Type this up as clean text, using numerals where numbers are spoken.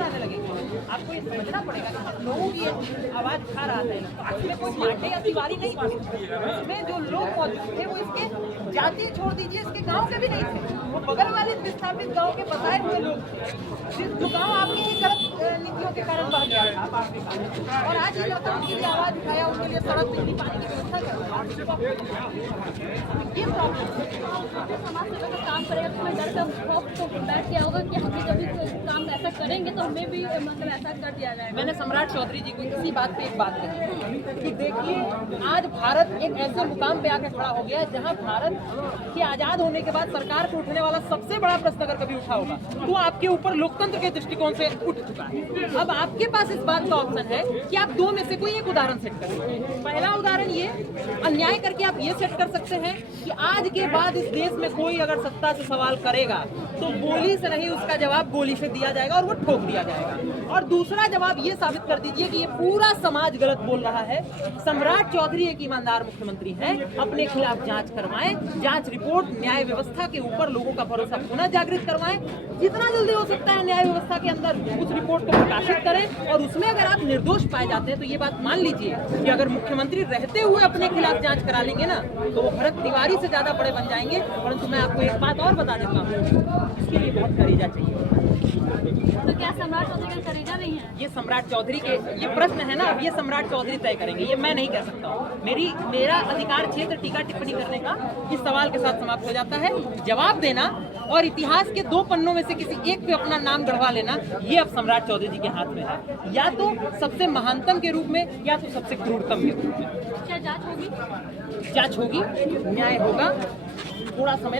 आने लगेगी। आपको ये समझना पड़ेगा कि लोगों की आवाज उठा रहा था तो इसमें कोई पांडे या तिवारी नहीं थे। इसमें जो लोग मौजूद थे वो इसके जाति छोड़ दीजिए, इसके गांव के भी नहीं थे, वो बगल वाले विस्थापित गांव के बसाए हुए लोग थे, जो गांव आपकी ही गलत नीतियों के कारण बह गया था आपके कारण। और आज ये लड़का उनके लिए आवाज उठाया, उनके लिए सड़क बिजली पानी की व्यवस्था कर रहा है। ये प्रॉब्लम समाज सेवा का काम करेगा तो मैं डर का खौफ तो बैठ गया होगा कि हम भी जब भी काम ऐसा करेंगे तो हमें भी मतलब ऐसा कर दिया जाएगा। मैंने सम्राट चौधरी जी को इसी बात पे एक बात कही कि देखिए आज भारत एक ऐसे मुकाम पे आके खड़ा हो गया जहां भारत के आजाद होने के बाद सरकार पे उठने वाला सबसे बड़ा प्रश्न अगर कभी उठा होगा तो आपके ऊपर लोकतंत्र के दृष्टिकोण से उठ चुका है। अब आपके पास इस बात का ऑप्शन है कि आप दो में से कोई एक उदाहरण सेट करें। पहला उदाहरण ये अन्याय करके आप ये सेट कर सकते हैं कि आज के बाद इस देश में कोई अगर सत्ता से सवाल करेगा तो गोली से नहीं, उसका जवाब गोली से दिया जाएगा और वो ठोक दिया जाएगा। और दूसरा जवाब ये साबित कर दीजिए कि ये पूरा समाज गलत बोल रहा है, सम्राट चौधरी एक ईमानदार मुख्यमंत्री हैं, अपने खिलाफ जांच करवाएं, जांच रिपोर्ट न्याय व्यवस्था के ऊपर लोगों का भरोसा पुनः जागृत करवाएं, जितना जल्दी हो सकता है न्याय व्यवस्था के अंदर उस रिपोर्ट को प्रकाशित करें। और उसमें अगर आप निर्दोष पाए जाते हैं तो ये बात मान लीजिए कि अगर मुख्यमंत्री रहते हुए अपने खिलाफ जांच करा लेंगे ना तो वो भरत तिवारी से ज्यादा बड़े बन जाएंगे। परंतु मैं आपको एक बात और बता देता हूँ, इसके लिए बहुत करेजा चाहिए। तो क्या सम्राट चौधरी का करेगा नहीं है? ये सम्राट चौधरी के ये प्रश्न है ना, ये सम्राट चौधरी तय करेंगे, ये मैं नहीं कह सकता हूँ। मेरा अधिकार क्षेत्र टीका टिप्पणी करने का इस सवाल के साथ समाप्त हो जाता है। जवाब देना और इतिहास के दो पन्नों में से किसी एक पे अपना नाम गढ़वा लेना, ये अब सम्राट चौधरी जी के हाथ में है, या तो सबसे महानतम के रूप में या तो सबसे क्रूरतम के रूप में। क्या जांच होगी? जांच होगी, न्याय होगा, थोड़ा समय